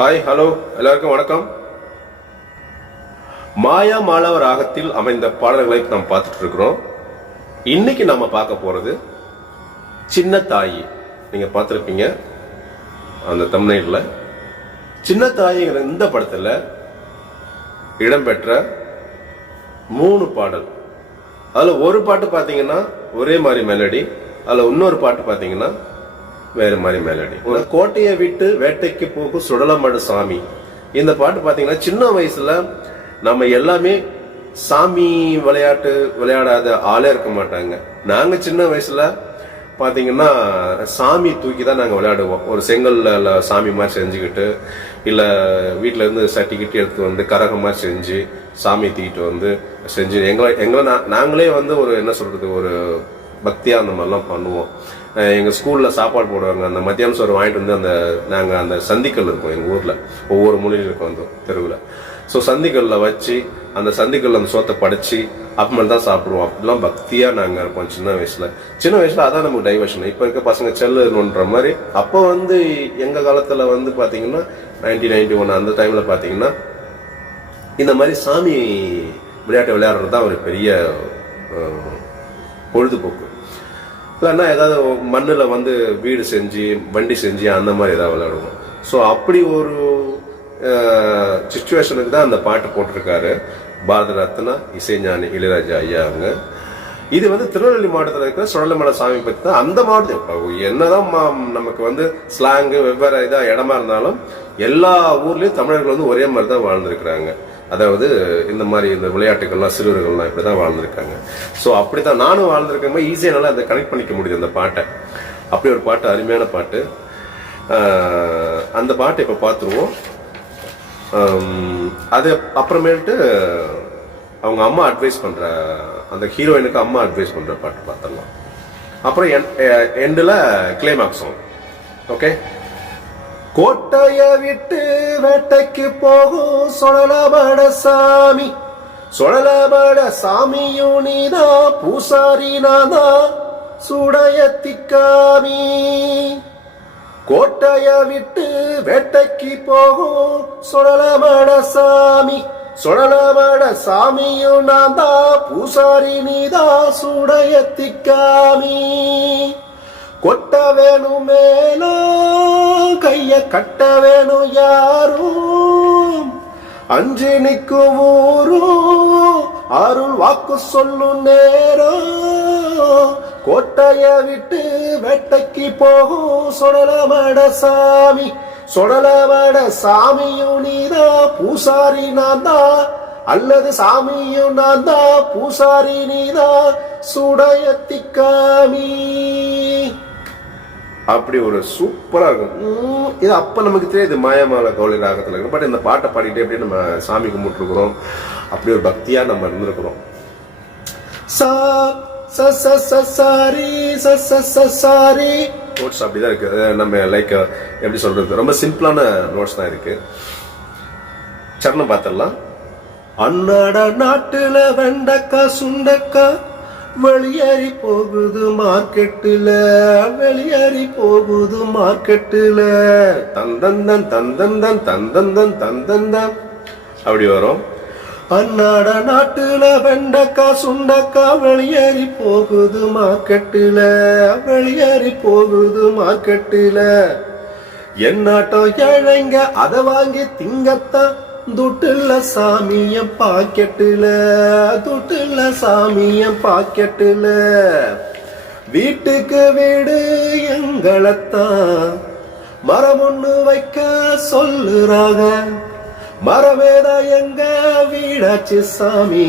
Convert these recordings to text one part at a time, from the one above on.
Hi hello எல்லாருக்கும் வணக்கம். மாயா மாளவ ராகத்தில் அமைந்த பாடல்களை நாம் பார்த்துட்டு இருக்கிறோம். இன்னைக்கு நாம பார்க்க போறது சின்ன தாயி. நீங்க பார்த்துருப்பீங்க அந்த தம்ப்நெயில்ல. சின்ன தாயிங்கிற இந்த படத்துல இடம்பெற்ற 3 பாடல். அதுல ஒரு பாட்டு பாத்தீங்கன்னா ஒரே மாதிரி மெலடி, அதுல இன்னொரு பாட்டு பாத்தீங்கன்னா வேற மாதிரி மெலடி. ஒரு கோட்டையை விட்டு வேட்டைக்கு போகும் சுடலமடு சாமி. இந்த பாட்டு பாத்தீங்கன்னா சின்ன வயசுல நம்ம எல்லாமே சாமி விளையாட்டு விளையாடாத ஆளே இருக்க மாட்டாங்க. நாங்க சின்ன வயசுல பாத்தீங்கன்னா சாமி தூக்கி தான் நாங்க விளையாடுவோம். ஒரு செங்கல்ல சாமி மாதிரி செஞ்சுக்கிட்டு, இல்ல வீட்டுல இருந்து சட்டி கிட்டி எடுத்து வந்து கரகம் மாதிரி செஞ்சு சாமி தூக்கிட்டு வந்து செஞ்சு எங்களை நாங்களே வந்து ஒரு என்ன சொல்றது, ஒரு பக்தியா அந்த மாதிரிலாம் பண்ணுவோம். எங்க ஸ்கூல்ல சாப்பாடு போடுவாங்க. அந்த மத்தியானம் சோறு வாங்கிட்டு வந்து நாங்க அந்த சந்திக்கல் இருக்கும் எங்க ஊர்ல, ஒவ்வொரு மூலையிலும் இருக்கும் அந்த தெருவில். ஸோ சந்திக்கல்ல வச்சு அந்த சந்திக்கல்ல அந்த சோத்தை படைச்சு அப்புறமேல் தான் சாப்பிடுவோம். அப்படிலாம் பக்தியா நாங்க இருப்போம் சின்ன வயசுல. அதான் நமக்கு டைவர்ஷன். இப்ப இருக்க பசங்க செல்லுன்ற மாதிரி. அப்போ வந்து எங்க காலத்துல வந்து பாத்தீங்கன்னா 1991 அந்த டைம்ல பாத்தீங்கன்னா இந்த மாதிரி சாமி விளையாட்டு விளையாடுறது தான் ஒரு பெரிய பொழுதுபோக்கு. இல்லைன்னா ஏதாவது மண்ணில் வந்து வீடு செஞ்சு வண்டி செஞ்சு அந்த மாதிரி ஏதாவது விளையாடுவோம். ஸோ அப்படி ஒரு சிச்சுவேஷனுக்கு தான் அந்த பாட்டு போட்டிருக்காரு பாரத ரத்னா இசைஞானி இளையராஜா ஐயா அவங்க. இது வந்து திருநெல்வேலி மாவட்டத்தில் இருக்கிற சுடலமலை சாமி பற்றி தான். அந்த மாவட்டத்தில் என்னதான் நமக்கு வந்து ஸ்லாங்கு வெவ்வேறு இதாக இடமா இருந்தாலும் எல்லா ஊர்லேயும் தமிழர்கள் வந்து ஒரே மாதிரி தான் வாழ்ந்துருக்கிறாங்க. அதாவது இந்த மாதிரி இந்த விளையாட்டுகள்லாம் சிறுவர்கள்லாம் இப்படிதான் வாழ்ந்திருக்காங்க. ஸோ அப்படித்தான் நானும் வாழ்ந்திருக்கேன். ஈஸியாக நல்லா அதை கனெக்ட் பண்ணிக்க முடியுது அந்த பாட்டை. அப்படி ஒரு பாட்டு, அருமையான பாட்டு. அந்த பாட்டை இப்போ பார்த்துருவோம். அது அப்புறமேட்டு அவங்க அம்மா அட்வைஸ் பண்ற, அந்த ஹீரோயினுக்கு அம்மா அட்வைஸ் பண்ற பாட்டு பார்த்துடலாம். அப்புறம் எண்டில் கிளைமாக்ஸ் சாங். ஓகே. கோட்டைய விட்டு வேட்டைக்கு போகும் சுடலமட சாமி, சுடலமட சாமியும் நீதா, பூசாரி நாதா, சுடையத்திக்காமி. கோட்டைய விட்டு வேட்டைக்கு போகும் சுடலமட சாமி, சுடலமட சாமியும் நாதா, பூசாரி நீதா, சுடையத்திக்காமி. கொட்ட வேணும் மேலும் கைய கட்ட வேணும் யாரும், அஞ்சு நிற்கும் ஊரும் அருள் வாக்கு சொல்லும் நேரம். கோட்டைய விட்டு வேட்டைக்கு போகும் சுடலமட சாமி, சுடலமட சாமியும் நீதா, பூசாரி நான்தா, அல்லது சாமியும் நான்தா, பூசாரி நீதா, சுடையத்திக்காமி. அப்படி ஒரு சூப்பரா இருக்கும். இது அப்ப நமக்கு தெரியாது மாயாமால கௌளி ராகத்துல இருக்கு. பட் இந்த பாட்டை பாடிட்டே அப்படியே நம்ம சாமி கும்பிட்டு இருக்கிறோம். அப்படி ஒரு பக்தியா நம்ம இருந்திருக்கிறோம். நோட்ஸ் அப்படிதான் இருக்கு. நம்ம லைக் எப்படி சொல்றது, ரொம்ப சிம்பிளான நோட்ஸ் தான் இருக்கு. சரணம் பார்த்துடலாம். அன்னாட நாட்டுல வெண்டக்கா சுண்டக்கா வெளியேறி போகுது மார்க்கெட்டுல, வெளியேறி போகுது மார்க்கெட்டுல, தந்தந்தன் தந்தந்தன் தந்தந்தன் தந்தந்தன் அப்படி வரும். அன்னாட நாட்டுல வெண்டக்கா சுண்டக்கா வெளியேறி போகுது மார்க்கெட்டுல, வெளியேறி போகுது மார்க்கெட்டுல. என்னாட்டம் ஏழைங்க அதை வாங்கி திங்கத்தான், துட்டுல சாமிய பாக்கெட்டுல, துட்டுல சாமிய பாக்கெட்டுல. வீட்டுக்கு வீடு எங்களைத்தான் மரம் ஒண்ணு வைக்க சொல்லுறாங்க, மரமேதா எங்க வீடாச்சு சாமி,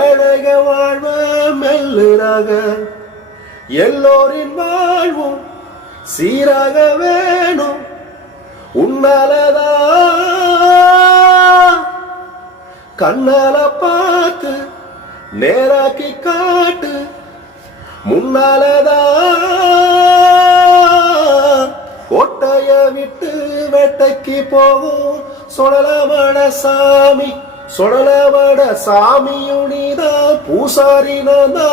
ஏழைக வாழ்வ மெல்லுறாங்க. எல்லோரின் வாழ்வும் சீராக வேணும், உன்னாலதா கண்ணால பார்த்து நேராக்கி காட்டு, முன்னாலதா கோட்டைய விட்டு வேட்டைக்கு போகும் சுடலமட சாமி, சுடலமட சாமியும் நீதா, பூசாரி நான்தா,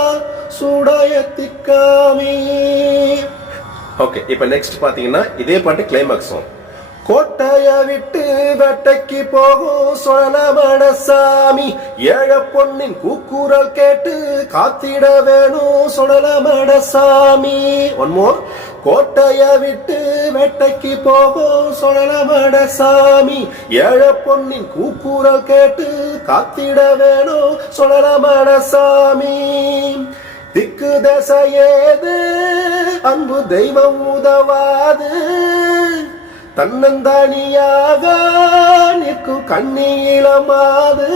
சுடையத்திக்காமி. ஓகே, இப்ப நெக்ஸ்ட் பாத்தீங்கன்னா இதே பாட்டு கிளைமாக்ஸ் சாங். கோட்டைய விட்டு வேட்டைக்கு போகும் சொலமட சாமி, ஏழ பொண்ணின் கூக்குரல் கேட்டு காத்திட வேணும் சொலமட சாமி. One more. கோட்டைய விட்டு வேட்டைக்கு போகும் சொலமட சாமி, ஏழ பொண்ணின் கூக்குரல் கேட்டு காத்திட வேணும் சொலமட சாமி. திக்கு தசையேது அன்பு தெய்வம் உதவாது, தன்னந்தானியாக நிற்கும் கண்ணீளமாது.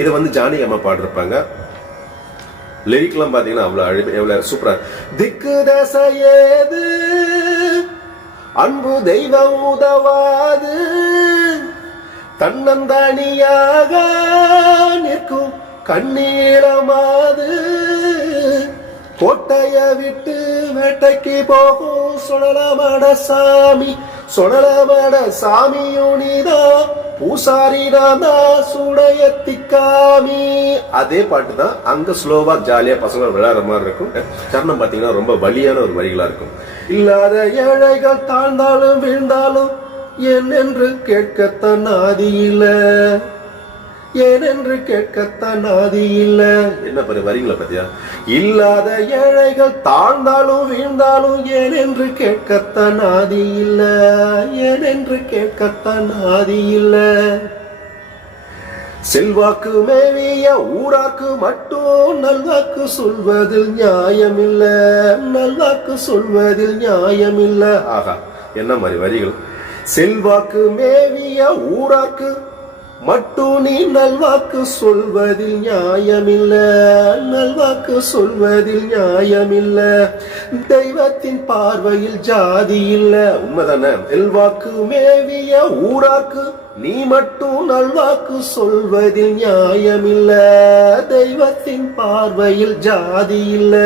இது வந்து ஜானகி அம்மா பாடிருப்பாங்க. லிரிக்லாம் பாத்தீங்கன்னா எவ்வளவு சூப்பரா. திக்கு தசையேது அன்பு தெய்வம் உதவாது, தன்னந்தானியாக நிற்கும் கண்ணீளமாது. கோட்டைய விட்டு வேட்டைக்கு போகும் சொலமட சாமி, சொலமட சாமியுனிதா பூசாரி நாதா சுடையத்திக்காமி. அதே பாட்டு தான் அங்க ஸ்லோவா ஜாலியா பசங்க விளையாடுற மாதிரி இருக்கும். சரணம் பாத்தீங்கன்னா ரொம்ப வலியான ஒரு வரிகளா இருக்கும். இல்லாத ஏழைகள் தாழ்ந்தாலும் வீழ்ந்தாலும் என்னென்று கேட்கத்தான் ஆதியில, ஏனென்று கேட்கத்தான் ஆதி இல்ல. என்ன பாரு வரிகளை பத்தியா. இல்லாத ஏழைகள் தாழ்ந்தாலும் வீழ்ந்தாலும் ஏனென்று கேட்கத்தான் ஆதி இல்ல, ஏனென்று கேட்கத்தான் ஆதி இல்ல. செல்வாக்கு மேவிய ஊராக்கு மட்டும் நல்வாக்கு சொல்வதில் நியாயமில்ல, நல்வாக்கு சொல்வதில் நியாயமில்ல. ஆகா என்ன மாதிரி வரிகள். செல்வாக்கு மேவிய ஊராக்கு மட்டும் நீ நல்வாக்கு சொல்வதில் நியாயமில்ல, நல்வாக்கு சொல்வதில் நியாயமில்ல. தெய்வத்தின் பார்வையில் ஜாதி இல்ல. உண்மைதானே. செல்வாக்கு மேவிய ஊராக்கு நீ மட்டும் நல்வாக்கு சொல்வதில் நியாயமில்ல, தெய்வத்தின் பார்வையில் ஜாதி இல்ல.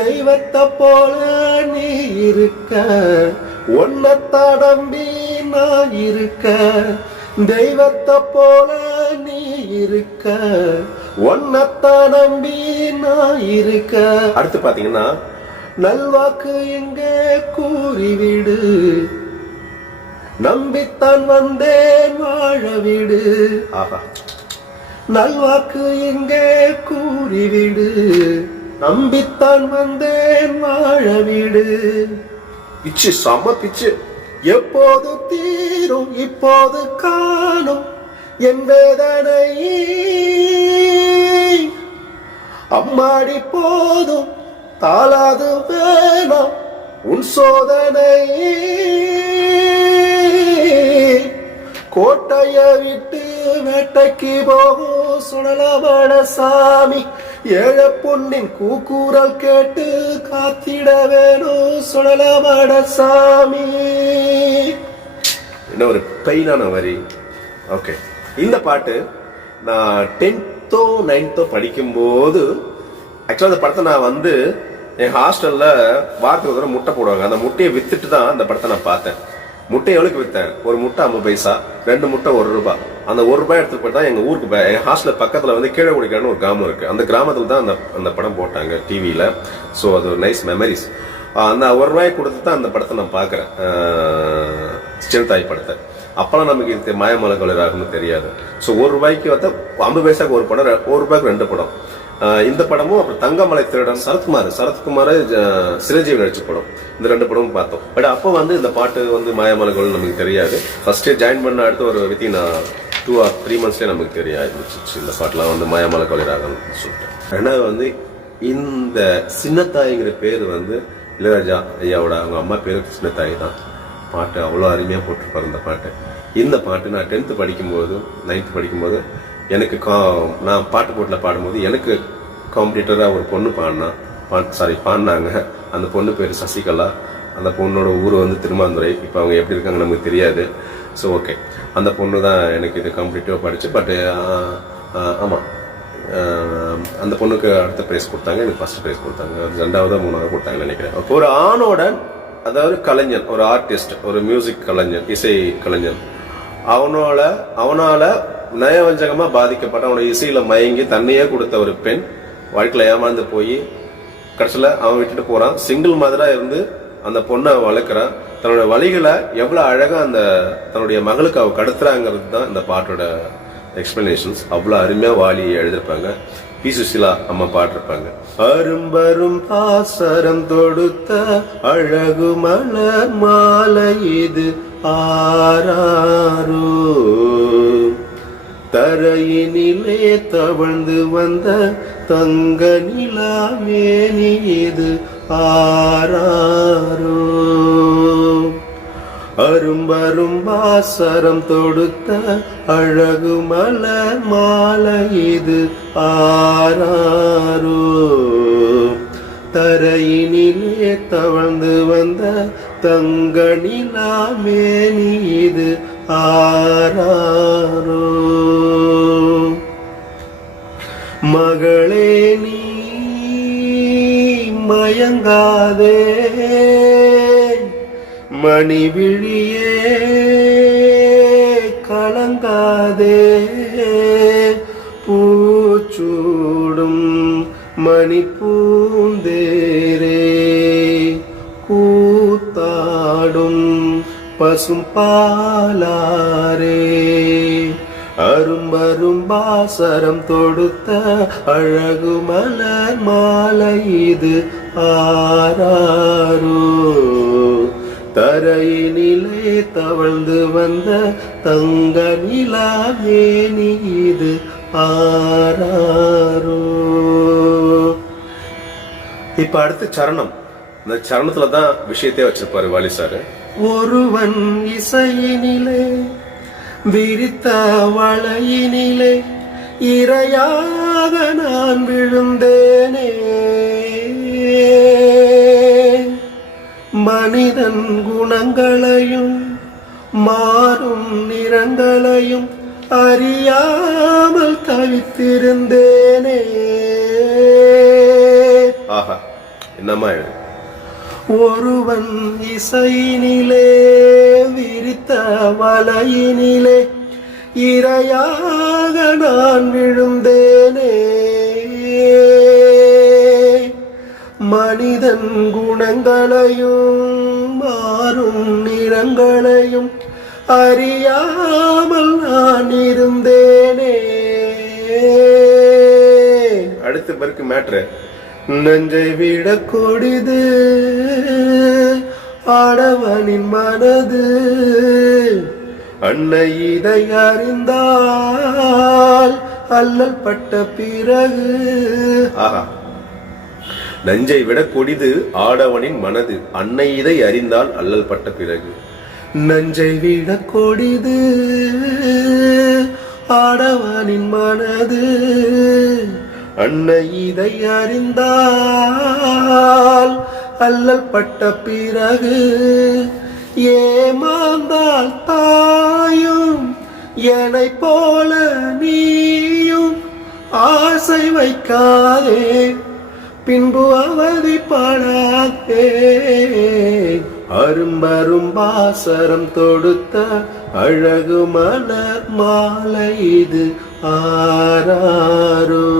தெய்வத்தை போல நீ இருக்க, ஒன்ன தடம்பி நான் இருக்க, தெய்வத்தை போல நீ இருக்க, ஒன்னத்தான் நம்பி நான் இருக்க. அடுத்து பாத்தீங்கன்னா நல்வாக்கு எங்க கூறிவிடு, நம்பித்தான் வந்தேன் வாழ வீடு. ஆஹா. நல்வாக்கு எங்க கூறிவிடு, நம்பித்தான் வந்தேன் வாழ வீடு. பிச்சு செம பிச்சு. எப்போது தீரும் இப்போது காணும் என் வேதனை, அம்மாடி போதும் தாளாது வேணாம் உன் சோதனை. கோட்டைய விட்டு வேட்டைக்கு போகும் சுடலமட சாமி, ஏழ பொண்ணின் கூக்குரல் கேட்டு காத்திட வேணும் சுடலமட சாமி. என்ன ஒரு பெயினான வரி. ஓகே. இந்த பாட்டு நான் 10th 9th படிக்கும்போது ஆக்சுவலா அந்த படத்தை நான் வந்து என் ஹாஸ்டல்ல வாரத்துக்கு ஒரு தடவை முட்டை போடுவாங்க. அந்த முட்டையை வித்துட்டு தான் அந்த படத்தை நான் பார்த்தேன். முட்டை எவ்வளவுக்கு வித்தேன்? ஒரு முட்டை 50 பைசா, 2 முட்டை 1 ரூபாய். அந்த 1 ரூபாய் எடுத்துட்டு போய் தான் எங்க ஊருக்கு என் ஹாஸ்டல் பக்கத்துல வந்து கீழே குடிக்கான்னு ஒரு கிராமம் இருக்கு. அந்த கிராமத்துல தான் அந்த படம் போட்டாங்க டிவியில. ஸோ அது ஒரு நைஸ் மெமரிஸ். அந்த 1 ரூபாய் கொடுத்து தான் அந்த படத்தை நான் பாக்குறேன், சிறுதாய் படத்தை. அப்பெல்லாம் நமக்கு இது மாயமலை ராகம்னு தெரியாது. ஸோ 1 ரூபாய்க்கு வந்து 50 பைசாக்கு ஒரு படம், 1 ரூபாய்க்கு 2 படம். இந்த படமும் அப்புறம் தங்கமலை திருடன் சரத்குமார் சிரஞ்சீவி நடிச்ச படம். இந்த 2 படமும் பார்த்தோம். பட் அப்போ வந்து இந்த பாட்டு வந்து மாயமலைகள் நமக்கு தெரியாது. ஃபர்ஸ்ட் ஜாயின் பண்ண அடுத்து ஒரு வித்தின் 2 or 3 monthsலேயே நமக்கு தெரிய ஆரம்பிச்சிச்சு இந்த பாட்டுலாம் வந்து மாயமலை ராகம் சொல்லிட்டு. ரெண்டாவது வந்து இந்த சின்னத்தாய்ங்கிற பேர் வந்து இளையராஜா ஐயாவோட அவங்க அம்மா பேரு சின்னத்தாய் தான். பாட்டு அவ்வளோ அருமையா போட்டிருப்பாரு இந்த பாட்டு. இந்த பாட்டு நான் 10th படிக்கும்போது 9th படிக்கும்போது எனக்கு நான் பாட்டு போட்டில் பாடும்போது எனக்கு காம்படிட்டராக ஒரு பொண்ணு பாடினாங்க. அந்த பொண்ணு பேர் சசிகலா. அந்த பொண்ணோட ஊர் வந்து திருமாந்துரை. இப்போ அவங்க எப்படி இருக்காங்க நமக்கு தெரியாது. ஸோ ஓகே, அந்த பொண்ணு தான் எனக்கு இது காம்படிட்டிவாக படிச்சு. பட் ஆமாம், அந்த பொண்ணுக்கு அடுத்த ப்ரைஸ் கொடுத்தாங்க, எனக்கு ஃபர்ஸ்ட் ப்ரைஸ் கொடுத்தாங்க. 2வது 3வது கொடுத்தாங்கன்னு நினைக்கிறேன். அப்போ ஒரு ஆணோட, அதாவது கலைஞன், ஒரு ஆர்டிஸ்ட், ஒரு மியூசிக் கலைஞன், இசை கலைஞன், அவனால நயவஞ்சகமா பாதிக்கப்பட்ட, அவனோட இசையில மயங்கி தன்னையே கொடுத்த ஒரு பெண் வாழ்க்கையில ஏமாந்து போய் கடைசியில அவன் விட்டுட்டு போறான். சிங்கிள் மதரா இருந்து அந்த பொண்ணை வளர்க்குறான். தன்னோட வழிகளை எவ்வளவு அழகா அந்த தன்னுடைய மகளுக்கு அவ கடத்துறாங்கிறது தான் இந்த பாட்டோட எக்ஸ்பிளனேஷன்ஸ். அவ்வளவு அருமையா வாலி எழுதிருப்பாங்க. பி சுசிலா அம்மா பாட்டிருப்பாங்க. அரும்பரும் பாசரம் தொடுத்த அழகு மலர் மாலை இது ஆராரோ, தரையினிலே தவழ்ந்து வந்த தங்க நிலா மேனி இது ஆராரோ, அரும்பரும் பாசரம் தொடுத்த அழகு மலர் மாலை இது ஆராரோ, தரையினிலே தவழ்ந்து வந்த தங்க நிலா மேனி இது ஆராரோ. மகளே நீ மயங்காதே, மணிவிழியே கலங்காதே, பூச்சூடும் மணிப்பூந்தேரே கூத்தாடும் பசும் பாலாரே, அரும்பரும் பாசரம் தொடுத்த அழகு மலர் மாலை இது ஆராரோ, தரையினிலே தவழ்ந்து வந்த தங்க நிலா மேனி இது ஆராரோ. இப்ப அடுத்து சரணம். இந்த சரணத்துல தான் விஷயத்தையே வச்சிருப்பாரு வாலி சார். ஒருவன் இசையினிலே விரித்த வளையினிலே இரையாக நான் விழுந்தேனே, மனிதன் குணங்களையும் மாறும் நிறங்களையும் அறியாமல் தவித்திருந்தேனே. ஆஹா, என்னம்மா இது? ஒருவன் இசையினிலே விரித்த வலையினிலே இரையாக நான் விழுந்தேனே, மனிதன் குணங்களையும் மாறும் நிறங்களையும் அறியாமல் நான் இருந்தேனே. அடுத்த பிறகு மேட்ரு. நெஞ்சை விட கொடிது ஆடவனின் மனது, அன்னை இதை அறிந்தால் அல்லல் பட்ட பிறகு. ஆஹா, நஞ்சை விட கொடிது ஆடவனின் மனது, அன்னை இதை அறிந்தால் அல்லல் பட்ட பிறகு. நஞ்சை விட கொடிது ஆடவனின் மனது, அன்னை இதை அறிந்தால் அல்லல் பட்ட பிறகு. ஏமாந்தால் தாயும் என்னை போல நீயும் ஆசை வைக்காதே, பின்பு அவதிப்படாதே. அரும்பரும் பாசரம் தொடுத்த அழகு மலர் மாலை இது ஆராரோ,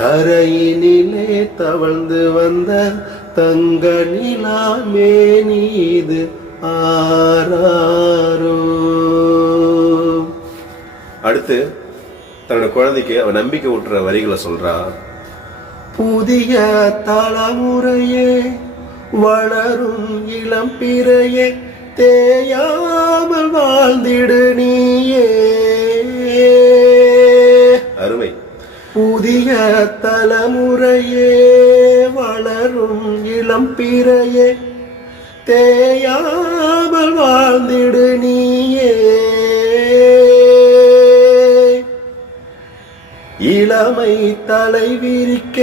தரையினிலே தவழ்ந்து வந்த தங்க நிலா மேனி இது ஆராரோ. அடுத்து தன்னோட குழந்தைக்கு அவன் நம்பிக்கை ஊட்டுற வரிகளை சொல்றா. புதிய தலைமுறையே வளரும் இளம் பிறையே தேயாமல் வாழ்ந்திடு நீயே. அருமை. புதிய தலைமுறையே வளரும் இளம் பிறையே தேயாமல் வாழ்ந்திடு நீயே. இளமை தலை விரிக்க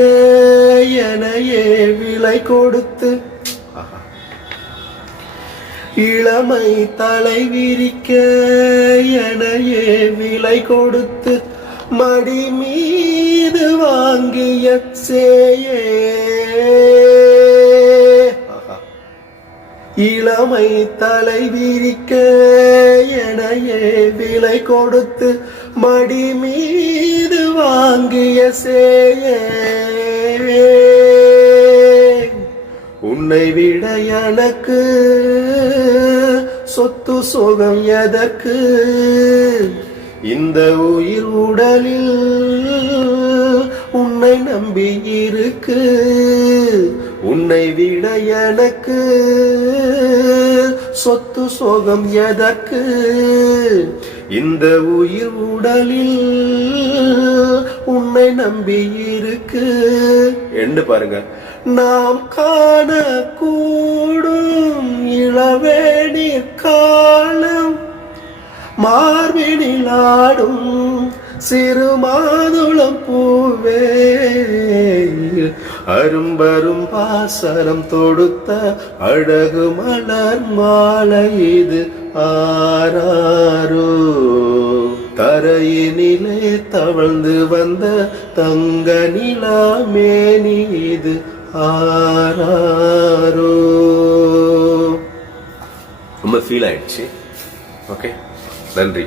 எனையே விலை கொடுத்து, இளமை தலை விரிக்க எனையே விலை கொடுத்து மடி மீது வாங்கிய சேயே. இளமை தலை விரிக்க எனையே விலை கொடுத்து மடி மீது வாங்கிய சேயே. உன்னை விட எனக்கு சொத்து சுகம் எதற்கு, இந்த உயிர் உடலில் உன்னை நம்பி இருக்கு. உன்னை விட எனக்கு சொத்து சோகம் எதற்கு, இந்த உயிர் உடலில் உன்னை நம்பி இருக்கு என்று பாருங்க. நாம் காண கூடும் இளவேணீர் காலம், மார்பினில் ஆடும் சிறு மாதுளம் பூவே, அரும்பரும் பாசனம் தொடுத்த அழகு மலர் மாலை இது ஆராரோ. தரையினிலே தவழ்ந்து வந்த தங்க நிலா மேனி இது ஆராரோ. ரொம்ப ஃபீல் ஆயிடுச்சு. ஓகே, நன்றி.